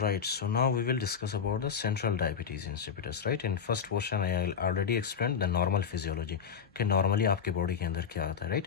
Right, so now we will discuss about the central diabetes insipidus, right? In first portion I already explained the normal physiology कि normally आपके body के अंदर क्या होता है, right?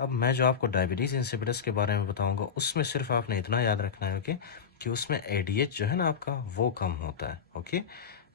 अब मैं जो आपको डायबिटीज़ इंसिपिडस के बारे में बताऊंगा उसमें सिर्फ आपने इतना याद रखना है, ओके, कि उसमें एडीएच जो है ना आपका वो कम होता है, ओके।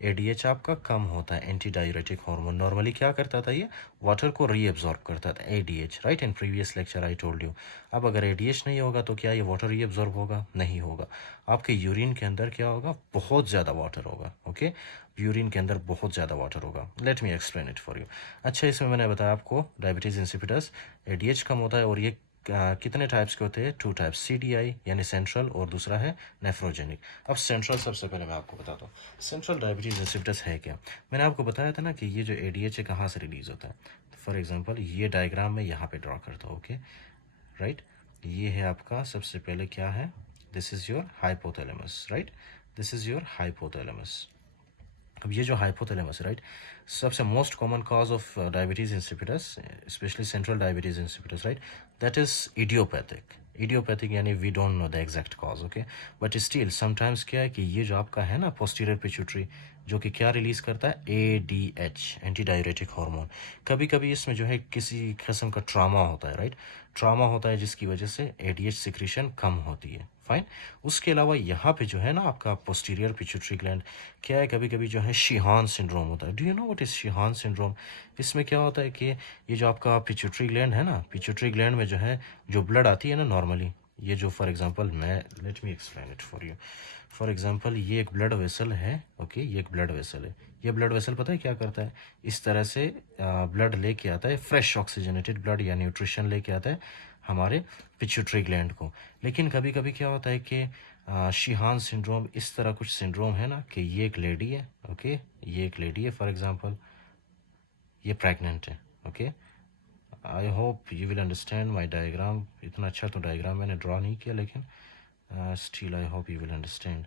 एडीएच आपका कम होता है, एंटी डायूरेटिक हार्मोन नॉर्मली क्या करता था, ये वाटर को रीएब्जॉर्ब करता था, ADH, right? In previous lecture I told you. अब अगर एडीएच नहीं होगा तो क्या ये वाटर रीएब्जॉर्ब होगा? नहीं होगा। आपके यूरिन के अंदर क्या होगा? बहुत ज़्यादा वाटर होगा, ओके। यूरिन के अंदर बहुत ज़्यादा वाटर होगा। Let me explain it for you. अच्छा, इसमें मैंने बताया आपको डायबिटीज़ इंसिपिडस एडीएच कम होता है, और ये कितने टाइप्स के होते हैं? 2 टाइप्स, सीडीआई यानी सेंट्रल, और दूसरा है नेफ्रोजेनिक। अब सेंट्रल सबसे पहले मैं आपको बताता हूँ सेंट्रल डायबिटीज़ इंसिपिडस है क्या। मैंने आपको बताया था ना कि ये जो एडीएच है कहाँ से रिलीज होता है। फॉर एग्जांपल ये डायग्राम में यहाँ पे ड्रॉ करता हूँ, ओके, राइट। ये है आपका सबसे पहले क्या है, this is your hypothalamus, right, this is your hypothalamus. अब ये जो हाइपोथैलेमस है, राइट, सबसे most common cause of diabetes insipidus, specially central diabetes insipidus, right, that is idiopathic. Idiopathic यानी we don't know the exact cause, okay, but still sometimes क्या है कि ये जो आपका है ना पोस्टीरियर पिट्यूटरी, जो कि क्या रिलीज़ करता है? ADH, anti diuretic hormone. कभी कभी इसमें जो है किसी किस्म का ट्रामा होता है, राइट, ट्रामा होता है जिसकी वजह से एडीएच सिक्रीशन कम होती है, फाइन। उसके अलावा यहाँ पे जो है ना आपका पोस्टीरियर पिट्यूटरी ग्लैंड, क्या है, कभी कभी जो है शीहान सिंड्रोम होता है। Do you know what is Sheehan syndrome? इसमें क्या होता है कि ये जो आपका पिट्यूटरी ग्लैंड है ना, पिट्यूटरी ग्लैंड में जो है जो ब्लड आती है ना नॉर्मली, ये जो फॉर एग्जांपल मैं let me explain it for you. For example ये एक ब्लड वेसल है, ओके, ये एक ब्लड वेसल है। ये ब्लड वेसल पता है क्या करता है? इस तरह से ब्लड लेके आता है, फ्रेश ऑक्सीजनेटेड ब्लड या न्यूट्रिशन लेके आता है हमारे पिट्यूटरी ग्लैंड को। लेकिन कभी कभी क्या होता है कि शीहान सिंड्रोम इस तरह कुछ सिंड्रोम है ना कि ये एक लेडी है, ओके, ये एक लेडी है फॉर एग्जांपल, ये प्रेग्नेंट है, okay. I hope you will understand my diagram. इतना अच्छा तो डायग्राम मैंने ड्रॉ नहीं किया, लेकिन still I hope you will understand.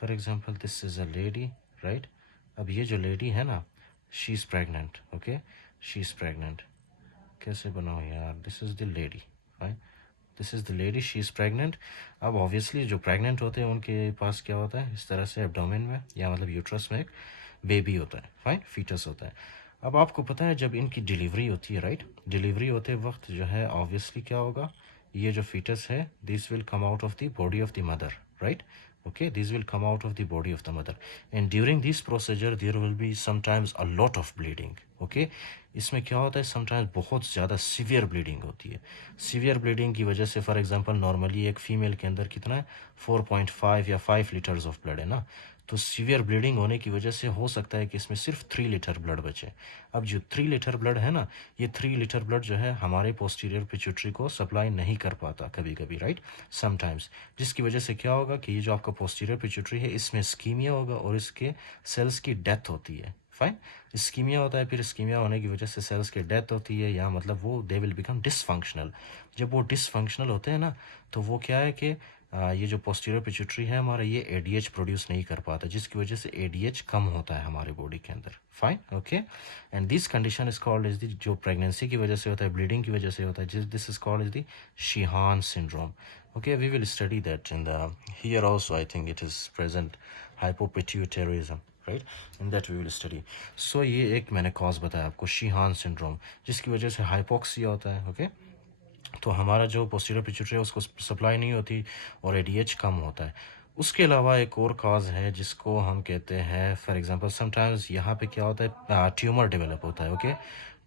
For example this is a lady, right. अब ये जो लेडी है ना, she is pregnant, okay, she is pregnant. कैसे बनाओ यार, this is the lady, right, this is the lady, she is pregnant. अब obviously जो प्रेग्नेंट होते हैं उनके पास क्या होता है, इस तरह से एब्डोमेन में या मतलब यूट्रस में एक बेबी होता है, फाइन, फीटस होता है। अब आपको पता है जब इनकी डिलीवरी होती है, राइट, डिलीवरी होते वक्त जो है ऑब्वियसली क्या होगा, ये जो फीटस है this will come out of the body of the mother, right, okay, these will come out of the body of the mother, and during this procedure there will be sometimes a lot of bleeding, okay। इसमें क्या होता है, sometimes बहुत ज़्यादा severe bleeding होती है। Severe bleeding की वजह से फॉर एग्जांपल नॉर्मली एक फीमेल के अंदर कितना है, 4.5 या 5 लीटर्स ऑफ ब्लड है ना, तो सीवियर ब्लीडिंग होने की वजह से हो सकता है कि इसमें सिर्फ 3 लीटर ब्लड बचे। अब जो 3 लीटर ब्लड है ना, ये 3 लीटर ब्लड जो है हमारे पोस्टीरियर पिट्यूटरी को सप्लाई नहीं कर पाता कभी कभी, राइट, समटाइम्स, जिसकी वजह से क्या होगा कि ये जो आपका पोस्टीरियर पिट्यूटरी है इसमें स्कीमिया होगा और इसके सेल्स की डेथ होती है, फाइन। स्कीमिया होता है, फिर स्कीमिया होने की वजह से सेल्स की डेथ होती है, या मतलब वो दे विल बिकम डिसफंक्शनल। जब वो डिसफंक्शनल होते हैं ना, तो वो क्या है कि ये जो पोस्टीरियर पिट्यूटरी है हमारा, ये एडीएच प्रोड्यूस नहीं कर पाता, जिसकी वजह से एडीएच कम होता है हमारे बॉडी के अंदर, fine, okay. And this condition is called is the, जो प्रेगनेंसी की वजह से होता है, ब्लीडिंग की वजह से होता है, this is called is the Sheehan syndrome, okay। We will study that in the, here also I think it is present, hypopituitarism, right, in that we will study। so ये एक मैंने cause बताया आपको, शीहान सिंड्रोम, जिसकी वजह से hypoxia होता है, ओके। तो हमारा जो पोस्टीरियर पिट्यूटरी है उसको सप्लाई नहीं होती और एडीएच कम होता है। उसके अलावा एक और काज है जिसको हम कहते हैं, फॉर एग्जांपल समटाइम्स यहाँ पे क्या होता है, ट्यूमर डेवलप होता है, ओके।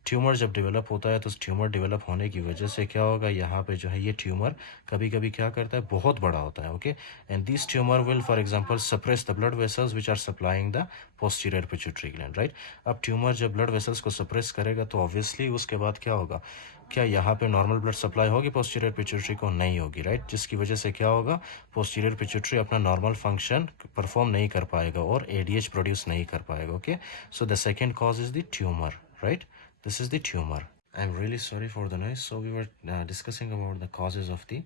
ट्यूमर जब डेवलप होता है तो ट्यूमर डेवलप होने की वजह से क्या होगा, यहाँ पे जो है ये ट्यूमर कभी कभी क्या करता है, बहुत बड़ा होता है, okay. And this tumor will for example suppress the blood vessels which are supplying the posterior pituitary gland, right. अब ट्यूमर जब ब्लड वेसल्स को सप्रेस करेगा तो ऑब्वियसली उसके बाद क्या होगा, क्या यहाँ पे नॉर्मल ब्लड सप्लाई होगी पोस्टीरियर पिट्यूटरी को? नहीं होगी, राइट, जिसकी वजह से क्या होगा, पोस्टीरियर पिट्यूटरी अपना नॉर्मल फंक्शन परफॉर्म नहीं कर पाएगा और एडीएच प्रोड्यूस नहीं कर पाएगा, okay. So the second cause is the tumour, right, this is the tumor। I'm really sorry for the noise। so we were discussing about the causes of the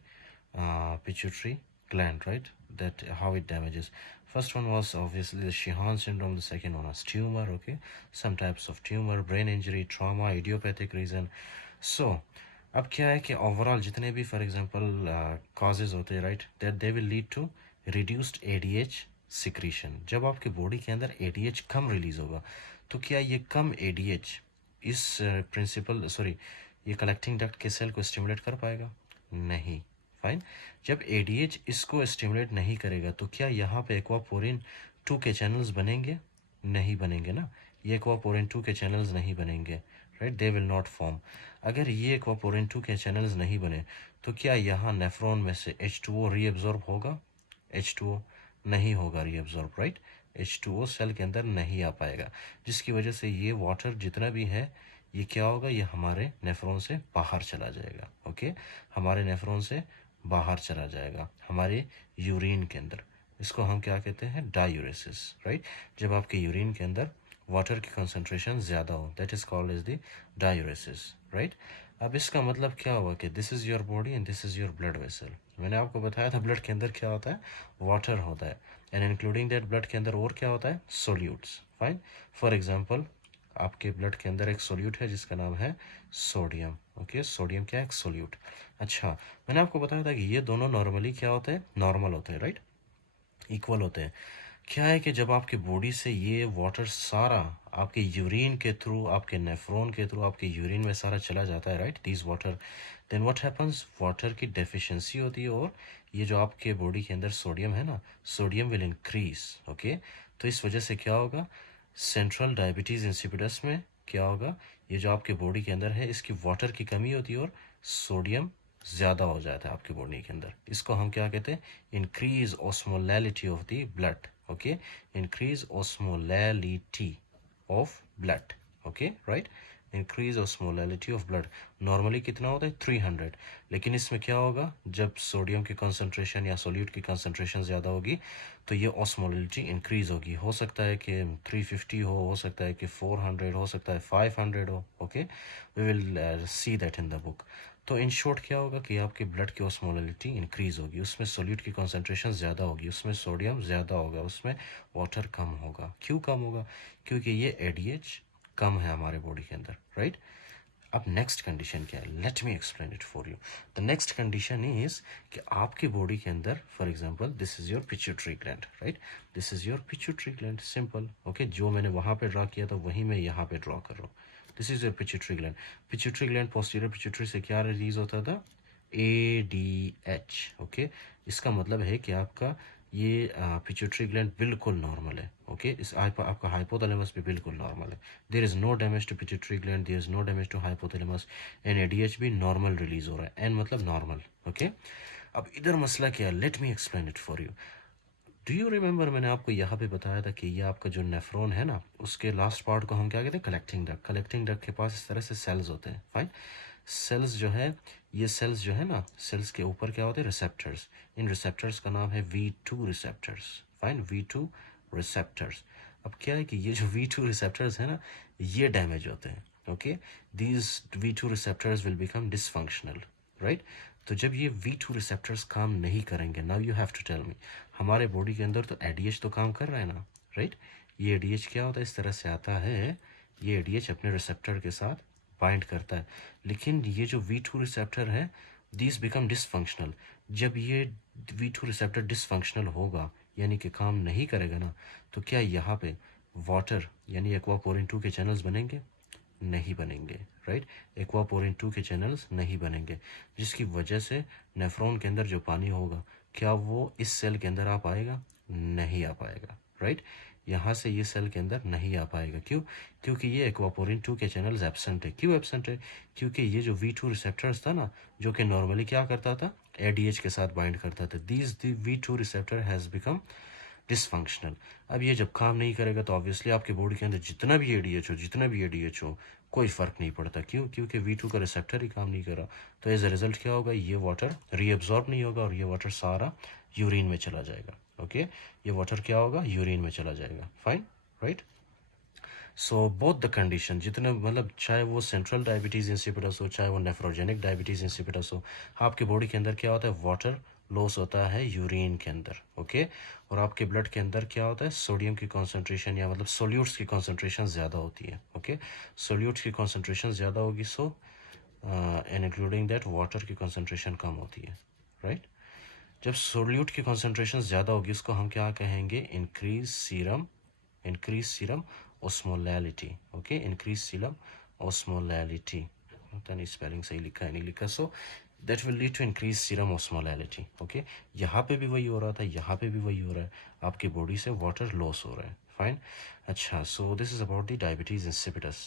pituitary gland, right, that how it damages। first one was obviously the Sheehan syndrome, the second one was tumor, okay, some types of tumor, brain injury, trauma, idiopathic reason। so अब क्या है कि overall जितने भी for example causes होते हैं, right, that they will lead to reduced ADH secretion. जब आपके बॉडी के अंदर एडीएच कम रिलीज होगा तो क्या ये कम एडीएच इस प्रिंसिपल सॉरी ये कलेक्टिंग डक्ट के सेल को स्टिमुलेट कर पाएगा? नहीं। फाइन। जब एडीएच इसको स्टिमुलेट नहीं करेगा तो क्या यहाँ पे एक्वापोरिन 2 के चैनल्स बनेंगे? नहीं बनेंगे ना, ये एक्वापोरिन 2 के चैनल्स नहीं बनेंगे, right, they will not form. अगर ये एक्वापोरिन 2 के चैनल्स नहीं बने तो क्या यहाँ नेफ्रॉन में से H2O रीअब्जॉर्ब होगा? H2O नहीं होगा रीअब्जॉर्ब, राइट। H2O सेल के अंदर नहीं आ पाएगा, जिसकी वजह से ये वाटर जितना भी है ये क्या होगा, ये हमारे नेफ्रॉन से बाहर चला जाएगा। ओके, हमारे नेफ्रॉन से बाहर चला जाएगा हमारे यूरिन के अंदर। इसको हम क्या कहते हैं? Diuresis, right. जब आपके यूरिन के अंदर वाटर की कंसंट्रेशन ज़्यादा हो, that is called as the diuresis, right. अब इसका मतलब क्या हुआ कि this is your body and this is your blood vessel. मैंने आपको बताया था ब्लड के अंदर क्या होता है, वाटर होता है, एंड इंक्लूडिंग दैट ब्लड के अंदर और क्या होता है, सोल्यूट्स। फाइन। फॉर एग्जांपल आपके ब्लड के अंदर एक सोल्यूट है जिसका नाम है सोडियम। ओके, सोडियम क्या है, एक सोल्यूट। अच्छा, मैंने आपको बताया था कि ये दोनों नॉर्मली क्या होते हैं, नॉर्मल होते हैं, राइट, इक्वल होते हैं। क्या है कि जब आपके बॉडी से ये वाटर सारा आपके यूरिन के थ्रू, आपके नेफ्रॉन के थ्रू, आपके यूरिन में सारा चला जाता है, right, this water, then what happens, water की डेफिशिएंसी होती है और ये जो आपके बॉडी के अंदर सोडियम है ना, सोडियम विल इंक्रीज। ओके, तो इस वजह से क्या होगा, सेंट्रल डायबिटीज़ इंसिपिडस में क्या होगा, ये जो आपके बॉडी के अंदर है इसकी वाटर की कमी होती है और सोडियम ज़्यादा हो जाता है आपकी बॉडी के अंदर। इसको हम क्या कहते हैं, increase osmolality of the blood. Okay, increase osmolality of blood. Okay, right, increase osmolality of blood. Normally कितना होता है, 300, लेकिन इसमें क्या होगा, जब सोडियम की कंसंट्रेशन या सोल्यूट की कंसंट्रेशन ज़्यादा होगी तो ये ऑस्मोलैलिटी इंक्रीज होगी। हो सकता है कि 350 हो सकता है कि 400 हो सकता है 500 हो। Okay, we will see that in the book. तो इन शॉर्ट क्या होगा कि आपके ब्लड की ऑस्मोलैलिटी इंक्रीज होगी, उसमें सोल्यूट की कंसंट्रेशन ज़्यादा होगी, उसमें सोडियम ज़्यादा होगा, उसमें वाटर कम होगा। क्यों कम होगा? क्योंकि ये एडीएच कम है हमारे बॉडी के अंदर, राइट। अब नेक्स्ट कंडीशन क्या है, let me explain it for you. The next condition is कि आपकी बॉडी के अंदर, for example this is your pituitary gland, right, this is your pituitary gland, simple. Okay, जो मैंने वहाँ पे ड्रा किया था वही मैं यहाँ पे ड्रॉ कर रहा हूँ। This is your pituitary gland. Pituitary gland, posterior pituitary से क्या रिलीज होता था, ADH। ओके, इसका मतलब है कि आपका ये पिट्यूटरी ग्लैंड बिल्कुल नॉर्मल है। ओके, इस आपका हाइपोथैलेमस भी बिल्कुल नॉर्मल है। There is no damage to pituitary gland, there is no damage to hypothalamus, and ADH भी नॉर्मल रिलीज हो रहा है, एन मतलब नॉर्मल। ओके, अब इधर मसला क्या है, let me explain it for you. Do you remember, मैंने आपको यहाँ पे बताया था कि ये आपका जो नेफ्रॉन है ना, उसके लास्ट पार्ट को हम क्या कहते हैं, कलेक्टिंग डक्ट। कलेक्टिंग डक्ट के पास इस तरह से सेल्स होते हैं। फाइन, सेल्स जो है, ये सेल्स जो है ना, सेल्स के ऊपर क्या होते हैं, रिसेप्टर्स। इन रिसेप्टर्स का नाम है V2 receptors. Fine, V2 receptors. अब क्या है कि ये जो V2 रिसेप्टर्स है ना, ये डैमेज होते हैं। Okay, these V2 receptors will become dysfunctional, right. तो जब ये V2 रिसेप्टर्स काम नहीं करेंगे, now you have to tell me, हमारे बॉडी के अंदर तो ADH तो काम कर रहा है ना, राइट। ये ADH क्या होता है, इस तरह से आता है, ये ADH अपने रिसेप्टर के साथ बाइंड करता है, लेकिन ये जो V2 रिसेप्टर है, दिस बिकम डिसफंक्शनल। जब ये V2 रिसेप्टर डिसफंक्शनल होगा, यानी कि काम नहीं करेगा ना, तो क्या यहाँ पे वाटर यानी एक्वापोरिन 2 के चैनल्स बनेंगे? नहीं बनेंगे, राइट। एक्वापोरिन 2 के चैनल्स नहीं बनेंगे, जिसकी वजह से नेफ्रॉन के अंदर जो पानी होगा, क्या वो इस सेल के अंदर आ पाएगा? नहीं आ पाएगा, राइट। यहाँ से ये सेल के अंदर नहीं आ पाएगा। क्यों? क्योंकि ये एक्वापोरिन 2 के चैनल्स एब्सेंट है। क्यों एब्सेंट है? क्योंकि ये जो V2 रिसेप्टर्स था ना, जो कि नॉर्मली क्या करता था, ADH के साथ बाइंड करता था, these the V2 receptor has become dysfunctional. अब ये जब काम नहीं करेगा तो ऑब्वियसली आपके बॉडी के अंदर जितना भी ADH हो, कोई फ़र्क नहीं पड़ता। क्यों? क्योंकि V2 का रिसेप्टर ही काम नहीं कर रहा। तो एज अ रिजल्ट क्या होगा, ये वाटर रीअब्जॉर्ब नहीं होगा और ये वाटर सारा यूरिन में चला जाएगा। ओके, ये वाटर क्या होगा, यूरिन में चला जाएगा। Fine, right. So both the condition, जितने मतलब चाहे वो सेंट्रल डायबिटीज़ इंसिपिडस हो, चाहे वो नेफ्रोजेनिक डायबिटीज़ इंसिपिडस हो, आपके बॉडी के अंदर क्या होता है, वाटर लॉस होता है यूरिन के अंदर। ओके, और आपके ब्लड के अंदर क्या होता है, सोडियम की कॉन्सेंट्रेशन या मतलब सोल्यूट्स की कॉन्सेंट्रेशन ज़्यादा होती है। ओके, सोल्यूट्स की कॉन्सेंट्रेशन ज़्यादा होगी, so and including that water की कॉन्सेंट्रेशन कम होती है, राइट। जब सोल्यूट की कॉन्सेंट्रेशन ज़्यादा होगी उसको हम क्या कहेंगे, increase serum osmolality. Okay, increase serum osmolality, पता नहीं स्पेलिंग सही लिखा है नहीं लिखा। So that will lead to increase serum osmolality. Okay, यहाँ पे भी वही हो रहा था, यहाँ पे भी वही हो रहा है, आपकी बॉडी से वाटर लॉस हो रहा है। फाइन। अच्छा, so this is about the diabetes insipidus.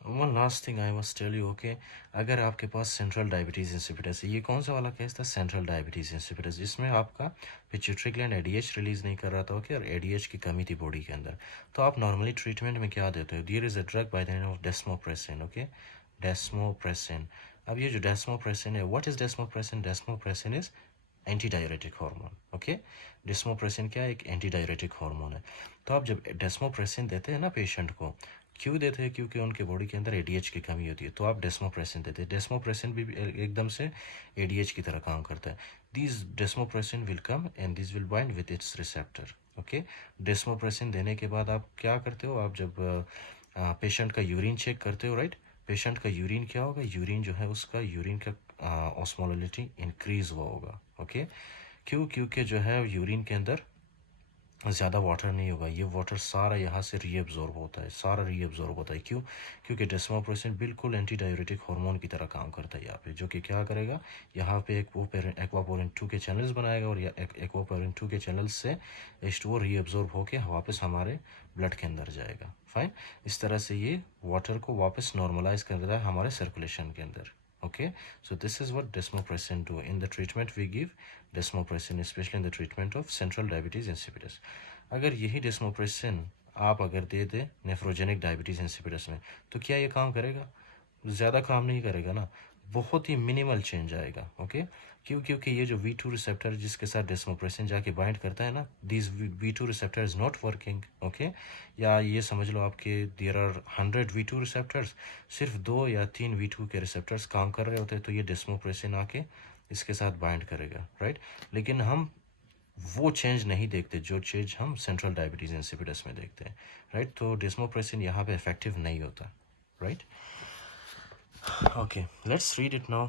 One last thing I must tell you. Okay, अगर आपके पास सेंट्रल डायबिटीज़ इंसिपिडस है, ये कौन सा वाला केस था, सेंट्रल डायबिटीज़ इंसिपिडस, जिसमें आपका पिट्यूटरी ग्लैंड एडीएच रिलीज़ नहीं कर रहा था। ओके, और एडीएच की कमी थी बॉडी के अंदर। तो आप नॉर्मली ट्रीटमेंट में क्या देते हो, there is a drug by the name of desmopressin. Okay, desmopressin. अब ये जो डेस्मोप्रेसिन है, what is desmopressin? Desmopressin is anti diuretic hormone. Okay, desmopressin क्या है, एक एंटी डायरेटिक हार्मोन है। तो आप जब डेस्मोप्रेसिन देते हैं ना पेशेंट को, क्यों देते हैं, क्योंकि उनके बॉडी के अंदर एडीएच की कमी होती है, तो आप डेस्मोप्रेसिन देते हैं। डेस्मोप्रेसिन भी एकदम से एडीएच की तरह काम करता है। This desmopressin will come and this will bind with its receptor. Okay, desmopressin देने के बाद आप क्या करते हो, आप जब पेशेंट का यूरिन चेक करते हो, राइट, पेशेंट का यूरिन क्या होगा, यूरिन जो है उसका यूरिन का ऑस्मोलिटी इंक्रीज हुआ होगा। ओके, क्यों, क्योंकि जो है यूरिन के अंदर ज़्यादा वाटर नहीं होगा, ये वाटर सारा यहाँ से रीअब्जॉर्ब होता है, सारा रीअब्जॉर्ब होता है। क्यों? क्योंकि डेस्मोप्रेसिन बिल्कुल एंटी डायरेटिक हार्मोन की तरह काम करता है यहाँ पे, जो कि क्या करेगा, यहाँ पे एक्वापोरिन 2 के चैनल्स बनाएगा, और एक्वापोरिन 2 के चैनल्स से H2O रीअब्जॉर्ब होकर वापस हमारे ब्लड के अंदर जाएगा। फाइन, इस तरह से ये वाटर को वापस नॉर्मलाइज कर देता है हमारे सर्कुलेशन के अंदर। Okay, so this is what desmopressin do. In the treatment we give desmopressin, especially in the treatment of central diabetes insipidus. अगर यही डेस्मोप्रेसिन आप अगर दे दे नेफ्रोजेनिक डायबिटीज़ इंसिपिडस में, तो क्या ये काम करेगा? ज़्यादा काम नहीं करेगा ना, बहुत ही मिनिमल चेंज आएगा। ओके, क्यों? क्योंकि ये जो V2 रिसेप्टर जिसके साथ डेस्मोप्रेसिन जाके बाइंड करता है ना, this V2 receptor is not working. Okay, या ये समझ लो आपके देयर आर 100 V2 रिसेप्टर्स, सिर्फ 2 या 3 V2 के रिसेप्टर्स काम कर रहे होते हैं, तो ये डेस्मोप्रेसिन आके इसके साथ बाइंड करेगा, राइट। लेकिन हम वो चेंज नहीं देखते जो चेंज हम सेंट्रल डायबिटीज़ इंसिपिडस में देखते हैं, राइट। तो डेस्मोप्रेसिन यहाँ पे इफेक्टिव नहीं होता, right. Okay, let's read it now.